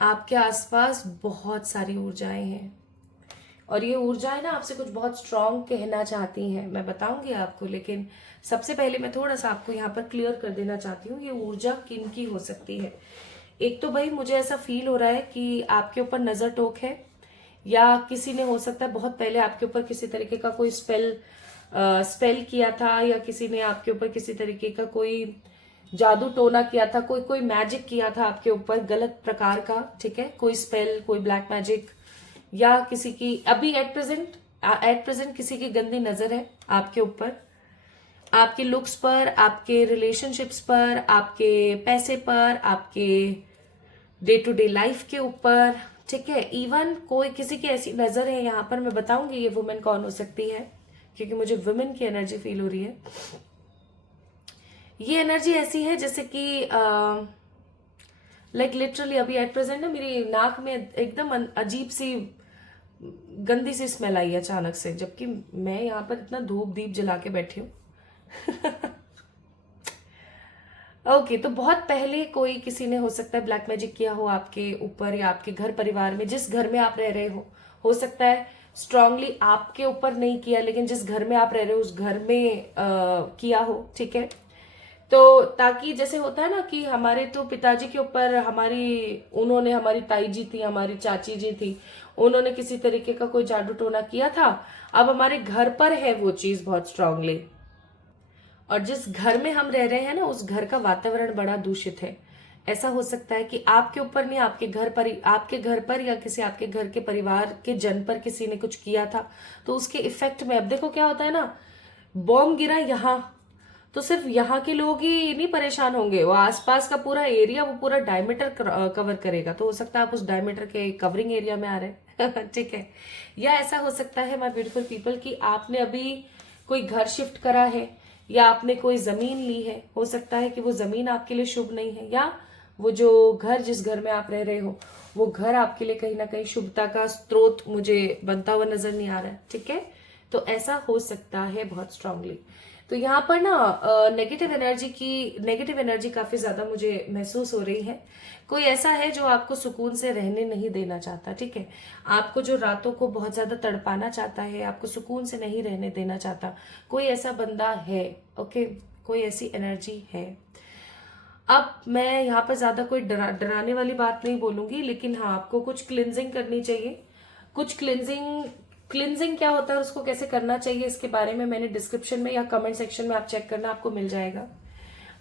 आपके आसपास बहुत सारी ऊर्जाएं हैं, और ये ऊर्जाएं ना आपसे कुछ बहुत स्ट्रांग कहना चाहती हैं। मैं बताऊंगी आपको, लेकिन सबसे पहले मैं थोड़ा सा आपको यहाँ पर क्लियर कर देना चाहती हूँ ये ऊर्जा किन की हो सकती है। एक तो भाई मुझे ऐसा फील हो रहा है कि आपके ऊपर नजर टोक है, या किसी ने हो सकता है बहुत पहले आपके ऊपर किसी तरीके का कोई स्पेल किया था, या किसी ने आपके ऊपर किसी तरीके का कोई जादू टोना किया था, कोई मैजिक किया था आपके ऊपर गलत प्रकार का, ठीक है, कोई स्पेल, कोई ब्लैक मैजिक, या किसी की अभी एट प्रेजेंट किसी की गंदी नजर है आपके ऊपर, आपके लुक्स पर, आपके रिलेशनशिप्स पर, आपके पैसे पर, आपके डे टू डे लाइफ के ऊपर, ठीक है। इवन कोई किसी की ऐसी नजर है यहाँ पर, मैं बताऊंगी ये वुमेन कौन हो सकती है, क्योंकि मुझे वुमेन की एनर्जी फील हो रही है। ये एनर्जी ऐसी है जैसे कि लाइक लिटरली अभी एट प्रेजेंट ना मेरी नाक में एकदम अजीब सी गंदी सी स्मेल आई है अचानक से, जबकि मैं यहाँ पर इतना धूप दीप जला के बैठी हूँ। ओके तो बहुत पहले कोई किसी ने हो सकता है ब्लैक मैजिक किया हो आपके ऊपर, या आपके घर परिवार में, जिस घर में आप रह रहे हो सकता है स्ट्रांगली आपके ऊपर नहीं किया, लेकिन जिस घर में आप रह रहे हो उस घर में किया हो, ठीक है। तो ताकि जैसे होता है ना कि हमारे तो पिताजी के ऊपर उन्होंने, हमारी ताई जी थी, हमारी चाची जी थी, उन्होंने किसी तरीके का कोई जादू टोना किया था, अब हमारे घर पर है वो चीज बहुत स्ट्रांगली, और जिस घर में हम रह रहे हैं ना उस घर का वातावरण बड़ा दूषित है। ऐसा हो सकता है कि आपके ऊपर नहीं, आपके घर पर या किसी आपके घर के परिवार के जन पर किसी ने कुछ किया था, तो उसके इफेक्ट में अब देखो क्या होता है ना, बॉम्ब गिरा यहाँ तो सिर्फ यहाँ के लोग ही नहीं परेशान होंगे, वो आसपास का पूरा एरिया, वो पूरा डायमीटर कवर करेगा। तो हो सकता है आप उस डायमीटर के कवरिंग एरिया में आ रहे हैं। ठीक है। या ऐसा हो सकता है माय ब्यूटीफुल पीपल कि आपने अभी कोई घर शिफ्ट करा है, या आपने कोई जमीन ली है, हो सकता है कि वो जमीन आपके लिए शुभ नहीं है, या वो जो घर, जिस घर में आप रह रहे हो, वो घर आपके लिए कहीं ना कहीं शुभता का स्रोत मुझे बनता हुआ नजर नहीं आ रहा है। ठीक है। तो ऐसा हो सकता है बहुत स्ट्रांगली। तो यहाँ पर ना नेगेटिव एनर्जी काफी ज्यादा मुझे महसूस हो रही है। कोई ऐसा है जो आपको सुकून से रहने नहीं देना चाहता, ठीक है, आपको जो रातों को बहुत ज्यादा तड़पाना चाहता है, आपको सुकून से नहीं रहने देना चाहता, कोई ऐसा बंदा है। ओके, कोई ऐसी एनर्जी है। अब मैं यहाँ पर ज्यादा कोई डराने वाली बात नहीं बोलूंगी, लेकिन हाँ आपको कुछ क्लिनजिंग करनी चाहिए। कुछ क्लिनजिंग क्या होता है और उसको कैसे करना चाहिए, इसके बारे में मैंने डिस्क्रिप्शन में या कमेंट सेक्शन में आप चेक करना, आपको मिल जाएगा।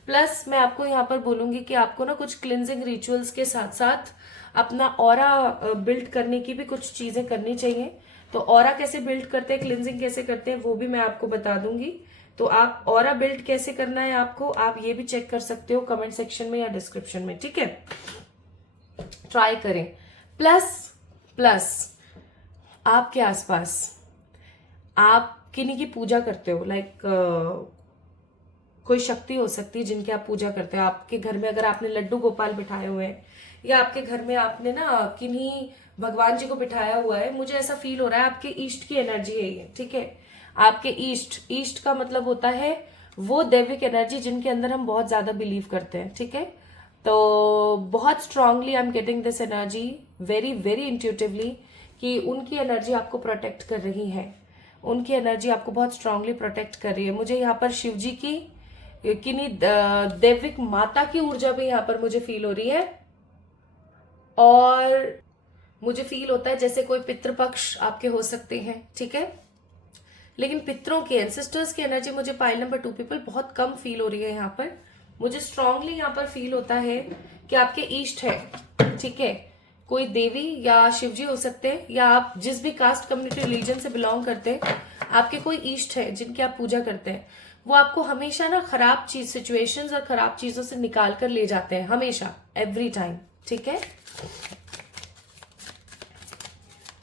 प्लस मैं आपको यहाँ पर बोलूंगी कि आपको ना कुछ क्लिनजिंग रिचुअल्स के साथ साथ अपना ऑरा बिल्ड करने की भी कुछ चीजें करनी चाहिए। तो ऑरा कैसे बिल्ड करते हैं, क्लिनजिंग कैसे करते हैं, वो भी मैं आपको बता दूंगी। तो आप ऑरा बिल्ड कैसे करना है आपको, आप ये भी चेक कर सकते हो कमेंट सेक्शन में या डिस्क्रिप्शन में, ठीक है। ट्राई करें। प्लस आपके आसपास आप किन्हीं की पूजा करते हो, लाइक कोई शक्ति हो सकती है जिनकी आप पूजा करते हो। आपके घर में अगर आपने लड्डू गोपाल बिठाए हुए हैं, या आपके घर में आपने ना किन्हीं भगवान जी को बिठाया हुआ है, मुझे ऐसा फील हो रहा है आपके ईष्ट की एनर्जी है ये, ठीक है। आपके ईष्ट का मतलब होता है वो दैविक एनर्जी जिनके अंदर हम बहुत ज्यादा बिलीव करते हैं, ठीक है। तो बहुत strongly I am getting this energy very very intuitively कि उनकी एनर्जी आपको प्रोटेक्ट कर रही है, उनकी एनर्जी आपको बहुत स्ट्रांगली प्रोटेक्ट कर रही है। मुझे यहाँ पर शिव जी की किन्हीं दैविक माता की ऊर्जा भी यहाँ पर मुझे फील हो रही है, और मुझे फील होता है जैसे कोई पितृपक्ष आपके हो सकते हैं, ठीक है। लेकिन पितरों की, एंसेस्टर्स की एनर्जी मुझे पाइल नंबर 2 पीपल बहुत कम फील हो रही है यहाँ पर। मुझे स्ट्रांगली यहाँ पर फील होता है कि आपके ईष्ट है, ठीक है। कोई देवी या शिवजी हो सकते हैं, या आप जिस भी कास्ट कम्युनिटी रिलीजन से बिलोंग करते हैं, आपके कोई ईष्ट है जिनकी आप पूजा करते हैं, वो आपको हमेशा ना खराब चीज, सिचुएशंस और खराब चीजों से निकाल कर ले जाते हैं, हमेशा, एवरी टाइम, ठीक है।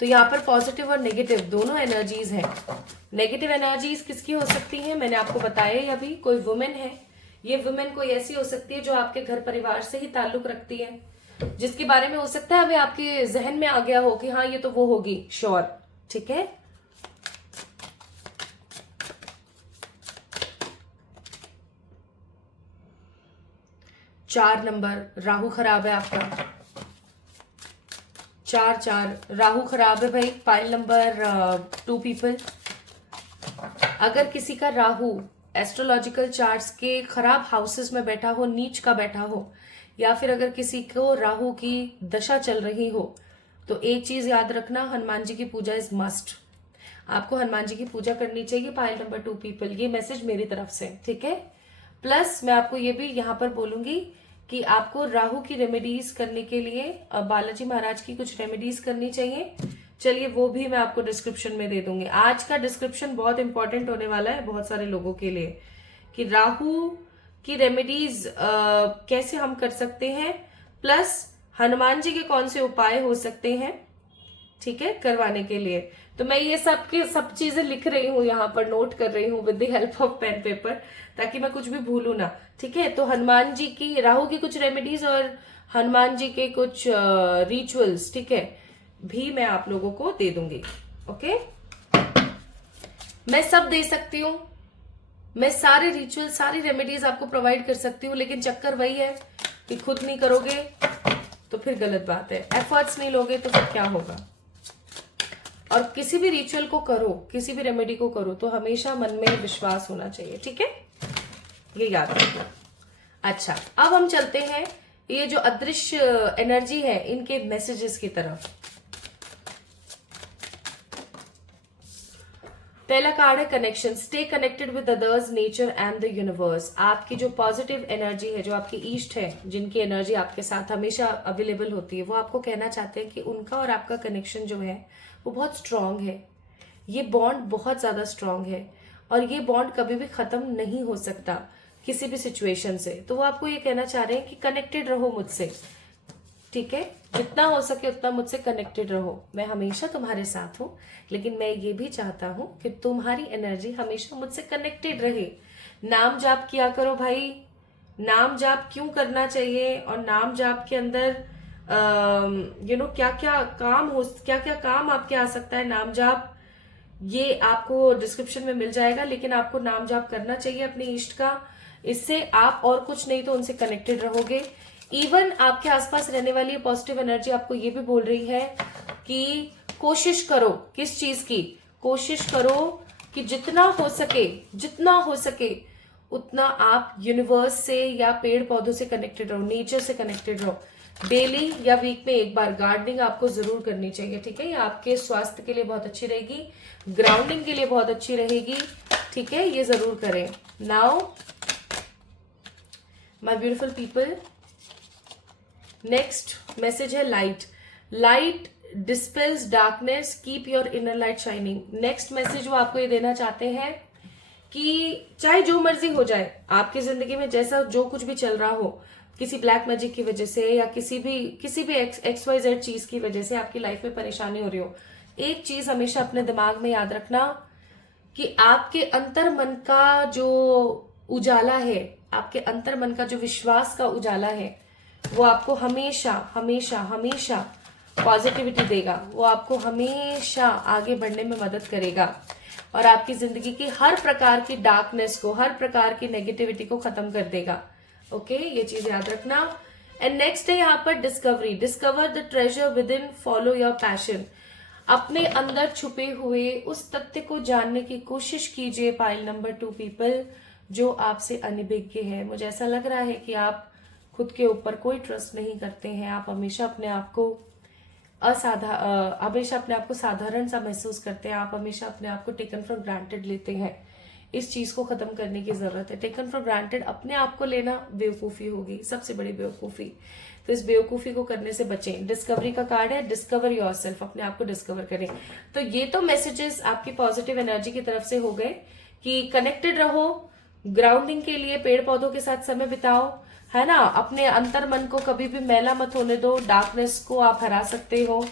तो यहाँ पर पॉजिटिव और नेगेटिव दोनों एनर्जीज हैं। नेगेटिव एनर्जीज किसकी हो सकती हैं, मैंने आपको बताया ही अभी। कोई वुमेन है, ये वुमेन कोई ऐसी हो सकती है जो आपके घर परिवार से ही ताल्लुक रखती है, जिसके बारे में हो सकता है अभी आपके जहन में आ गया हो कि हाँ ये तो वो होगी, श्योर, ठीक है। चार नंबर राहु खराब है आपका, 4 राहु खराब है भाई। पाइल नंबर 2 पीपल, अगर किसी का राहु एस्ट्रोलॉजिकल चार्ट्स के खराब हाउसेस में बैठा हो, नीच का बैठा हो, या फिर अगर किसी को राहु की दशा चल रही हो, तो एक चीज याद रखना, हनुमान जी की पूजा इज मस्ट। आपको हनुमान जी की पूजा करनी चाहिए पाइल नंबर 2 पीपल, ये मैसेज मेरी तरफ से, ठीक है। प्लस मैं आपको ये भी यहाँ पर बोलूंगी कि आपको राहु की रेमेडीज करने के लिए बालाजी महाराज की कुछ रेमेडीज करनी चाहिए। चलिए वो भी मैं आपको डिस्क्रिप्शन में दे दूंगी। आज का डिस्क्रिप्शन बहुत इंपॉर्टेंट होने वाला है बहुत सारे लोगों के लिए, कि राहु की रेमेडीज कैसे हम कर सकते हैं, प्लस हनुमान जी के कौन से उपाय हो सकते हैं, ठीक है, करवाने के लिए। तो मैं ये सब चीजें लिख रही हूँ यहाँ पर, नोट कर रही हूँ with the help of pen paper, ताकि मैं कुछ भी भूलू ना, ठीक है। तो हनुमान जी की, राहु की कुछ रेमेडीज और हनुमान जी के कुछ रिचुअल्स, ठीक है, भी मैं आप लोगों को दे दूंगी, ओके। मैं सब दे सकती हूँ, मैं सारे रिचुअल, सारी रेमेडीज आपको प्रोवाइड कर सकती हूँ, लेकिन चक्कर वही है कि खुद नहीं करोगे तो फिर गलत बात है, एफर्ट्स नहीं लोगे तो फिर क्या होगा। और किसी भी रिचुअल को करो, किसी भी रेमेडी को करो, तो हमेशा मन में विश्वास होना चाहिए, ठीक है, ये याद रखना। अच्छा, अब हम चलते हैं ये जो अदृश्य एनर्जी है इनके मैसेजेस की तरफ। पहला कार्ड है connection. Stay connected with others, nature and the universe. आपकी जो पॉजिटिव एनर्जी है, जो आपकी ईस्ट है, जिनकी एनर्जी आपके साथ हमेशा अवेलेबल होती है, वो आपको कहना चाहते हैं कि उनका और आपका कनेक्शन जो है वो बहुत स्ट्रांग है। ये बॉन्ड बहुत ज्यादा स्ट्रांग है और ये बॉन्ड कभी भी खत्म नहीं हो सकता किसी भी सिचुएशन से। तो वो आपको ये कहना चाह रहे हैं कि कनेक्टेड रहो मुझसे, ठीक है, जितना हो सके उतना मुझसे कनेक्टेड रहो। मैं हमेशा तुम्हारे साथ हूँ, लेकिन मैं ये भी चाहता हूँ कि तुम्हारी एनर्जी हमेशा मुझसे कनेक्टेड रहे। नाम जाप किया करो भाई। नाम जाप क्यों करना चाहिए, और नाम जाप के अंदर क्या क्या काम आपके आ सकता है, नाम जाप, ये आपको डिस्क्रिप्शन में मिल जाएगा। लेकिन आपको नाम जाप करना चाहिए अपने इष्ट का, इससे आप और कुछ नहीं तो उनसे कनेक्टेड रहोगे। इवन आपके आसपास रहने वाली पॉजिटिव एनर्जी आपको ये भी बोल रही है कि कोशिश करो, किस चीज की कोशिश करो, कि जितना हो सके उतना आप यूनिवर्स से या पेड़ पौधों से कनेक्टेड रहो, नेचर से कनेक्टेड रहो। डेली या वीक में एक बार गार्डनिंग आपको जरूर करनी चाहिए, ठीक है। ये आपके स्वास्थ्य के लिए बहुत अच्छी रहेगी, ग्राउंडिंग के लिए बहुत अच्छी रहेगी, ठीक है, ये जरूर करें। Now my beautiful people, next message है light dispels darkness, keep your inner light shining. Next message वो आपको ये देना चाहते हैं कि चाहे जो मर्जी हो जाए आपकी जिंदगी में, जैसा जो कुछ भी चल रहा हो, किसी ब्लैक मैजिक की वजह से या किसी भी XYZ चीज की वजह से आपकी लाइफ में परेशानी हो रही हो, एक चीज हमेशा अपने दिमाग में याद रखना कि आपके अंतर मन का जो उजाला है, आपके अंतर मन का जो विश्वास का उजाला है, वो आपको हमेशा हमेशा हमेशा पॉजिटिविटी देगा। वो आपको हमेशा आगे बढ़ने में मदद करेगा और आपकी जिंदगी की हर प्रकार की डार्कनेस को, हर प्रकार की नेगेटिविटी को खत्म कर देगा, ओके, ये चीज याद रखना। एंड नेक्स्ट है यहाँ पर discover the treasure with in, follow your passion. अपने अंदर छुपे हुए उस तथ्य को जानने की कोशिश कीजिए पाइल नंबर 2 पीपल, जो आपसे अनभिज्ञ है। मुझे ऐसा लग रहा है कि आप खुद के ऊपर कोई ट्रस्ट नहीं करते हैं, आप हमेशा अपने आप को हमेशा अपने आप को साधारण सा महसूस करते हैं, आप हमेशा अपने आप को टेकन फॉर ग्रांटेड लेते हैं। इस चीज को खत्म करने की जरूरत है। टेकन फॉर ग्रांटेड अपने आप को लेना बेवकूफी होगी, सबसे बड़ी बेवकूफी। तो इस बेवकूफी को करने से बचें। डिस्कवरी का कार्ड है, डिस्कवर योरसेल्फ, अपने आप को डिस्कवर करें। तो ये तो मैसेजेस आपकी पॉजिटिव एनर्जी की तरफ से हो गए कि कनेक्टेड रहो, ग्राउंडिंग के लिए पेड़ पौधों के साथ समय बिताओ, है ना। अपने अंतर मन को कभी भी मैला मत होने दो, डार्कनेस को आप हरा सकते हो।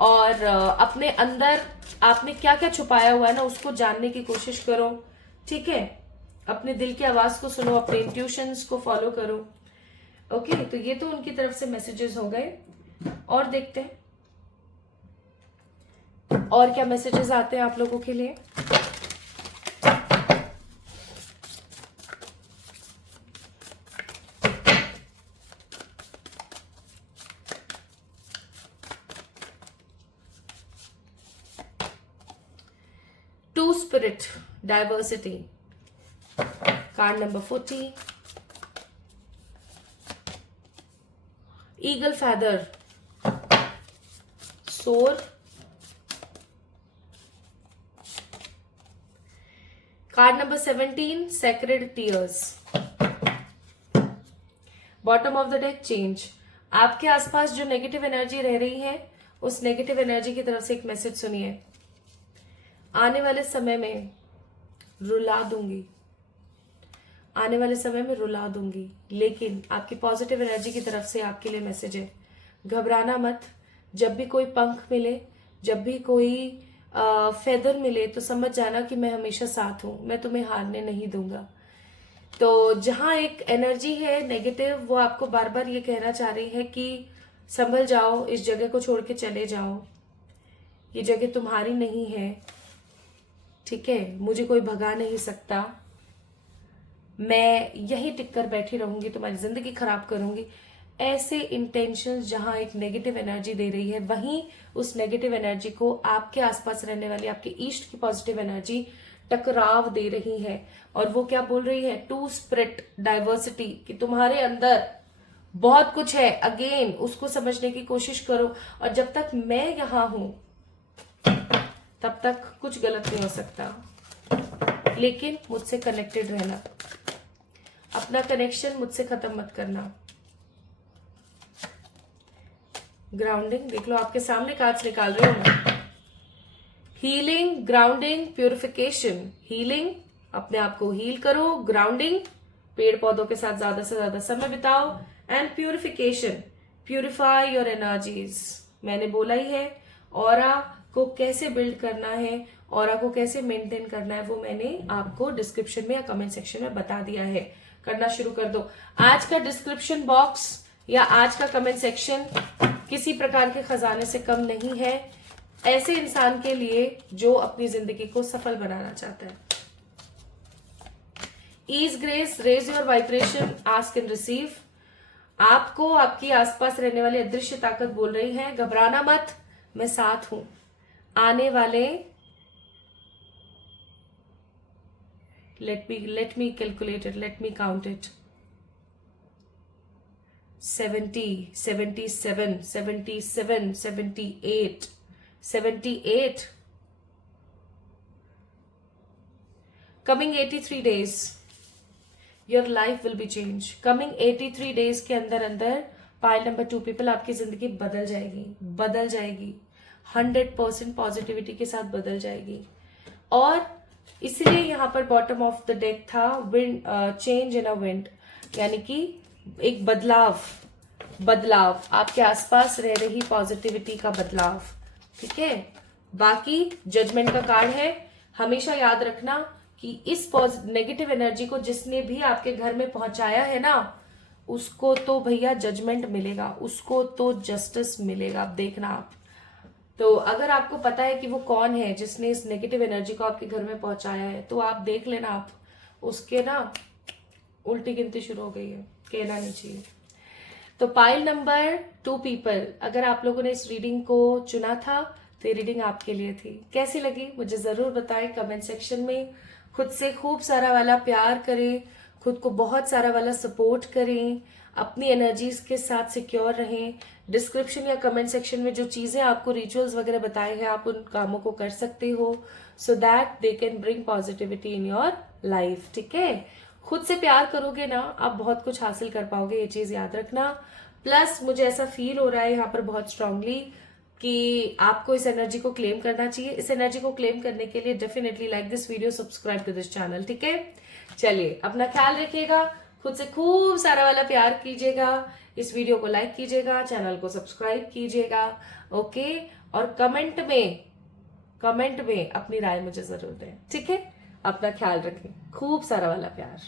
और अपने अंदर आपने क्या क्या छुपाया हुआ है ना, उसको जानने की कोशिश करो, ठीक है। अपने दिल की आवाज को सुनो, अपने इंट्यूशंस को फॉलो करो। ओके, तो ये तो उनकी तरफ से मैसेजेस हो गए। और देखते हैं और क्या मैसेजेस आते हैं आप लोगों के लिए। Two spirit diversity, card number 40, eagle feather, soar, card number 17, sacred tears, bottom of the deck, change. आपके आसपास जो नेगेटिव एनर्जी रह रही है, उस नेगेटिव एनर्जी की तरफ से एक मैसेज सुनिए। आने वाले समय में रुला दूंगी, आने वाले समय में रुला दूंगी, लेकिन आपकी पॉजिटिव एनर्जी की तरफ से आपके लिए मैसेज है, घबराना मत। जब भी कोई पंख मिले, जब भी कोई फेदर मिले, तो समझ जाना कि मैं हमेशा साथ हूं, मैं तुम्हें हारने नहीं दूंगा। तो जहां एक एनर्जी है नेगेटिव, वो आपको बार बार ये कहना चाह रही है कि संभल जाओ, इस जगह को छोड़ के चले जाओ, ये जगह तुम्हारी नहीं है, ठीक है। मुझे कोई भगा नहीं सकता, मैं यहीं टिक कर बैठी रहूंगी, तुम्हारी जिंदगी खराब करूंगी। ऐसे इंटेंशंस जहां एक नेगेटिव एनर्जी दे रही है, वहीं उस नेगेटिव एनर्जी को आपके आसपास रहने वाली आपके ईस्ट की पॉजिटिव एनर्जी टकराव दे रही है। और वो क्या बोल रही है, टू स्पिरिट डाइवर्सिटी, कि तुम्हारे अंदर बहुत कुछ है। अगेन उसको समझने की कोशिश करो, और जब तक मैं यहां हूं तब तक कुछ गलत नहीं हो सकता। लेकिन मुझसे कनेक्टेड रहना, अपना कनेक्शन मुझसे खत्म मत करना। ग्राउंडिंग देख लो, आपके सामने कार्ड्स निकाल रही हूं मैं। Healing, grounding, purification. हीलिंग, अपने आप को हील करो। ग्राउंडिंग, पेड़ पौधों के साथ ज्यादा से ज्यादा समय बिताओ। And purification, purify your energies. मैंने बोला ही है, ऑरा को कैसे बिल्ड करना है, ऑरा को कैसे मेंटेन करना है, वो मैंने आपको डिस्क्रिप्शन में या कमेंट सेक्शन में बता दिया है। करना शुरू कर दो। आज का डिस्क्रिप्शन बॉक्स या आज का कमेंट सेक्शन किसी प्रकार के खजाने से कम नहीं है, ऐसे इंसान के लिए जो अपनी जिंदगी को सफल बनाना चाहता है। Ease grace, raise your vibration, ask and receive. आपको आपकी आसपास रहने वाली अदृश्य ताकत बोल रही है, घबराना मत, मैं साथ हूं। आने वाले let me calculate it, let me count it, 70, 77, 77, 78, 78, coming 83 days your life will be changed। coming 83 days के अंदर अंदर पाइल नंबर 2 पीपल, आपकी जिंदगी बदल जाएगी, बदल जाएगी, 100% पॉजिटिविटी के साथ बदल जाएगी। और इसलिए यहाँ पर बॉटम ऑफ द डेक था, wind, change in a wind, यानी कि एक बदलाव, बदलाव आपके आसपास रह रही पॉजिटिविटी का बदलाव, ठीक है। बाकी जजमेंट का कार्ड है। हमेशा याद रखना कि इस नेगेटिव एनर्जी को जिसने भी आपके घर में पहुंचाया है ना, उसको तो भैया जजमेंट मिलेगा, उसको तो जस्टिस मिलेगा। आप देखना आप। तो अगर आपको पता है कि वो कौन है जिसने इस नेगेटिव एनर्जी को आपके घर में पहुंचाया है, तो आप देख लेना, आप उसके ना उल्टी गिनती शुरू हो गई है, कहना नहीं चाहिए। तो पाइल नंबर 2 पीपल, अगर आप लोगों ने इस रीडिंग को चुना था तो ये रीडिंग आपके लिए थी। कैसी लगी मुझे जरूर बताएं कमेंट सेक्शन में। खुद से खूब सारा वाला प्यार करें, खुद को बहुत सारा वाला सपोर्ट करें, अपनी एनर्जीज के साथ सिक्योर रहें। डिस्क्रिप्शन या कमेंट सेक्शन में जो चीजें आपको रिचुअल्स वगैरह बताए हैं, आप उन कामों को कर सकते हो, so that they can bring positivity in your life. ठीक है, खुद से प्यार करोगे ना, आप बहुत कुछ हासिल कर पाओगे, ये चीज याद रखना। प्लस मुझे ऐसा फील हो रहा है यहाँ पर बहुत स्ट्रांगली कि आपको इस एनर्जी को क्लेम करना चाहिए। इस एनर्जी को क्लेम करने के लिए definitely like this video, subscribe to this channel. ठीक है, चलिए अपना ख्याल रखिएगा, खुद से खूब सारा वाला प्यार कीजिएगा, इस वीडियो को लाइक कीजिएगा, चैनल को सब्सक्राइब कीजिएगा। ओके, और कमेंट में अपनी राय मुझे जरूर दें। ठीक है, अपना ख्याल रखें, खूब सारा वाला प्यार।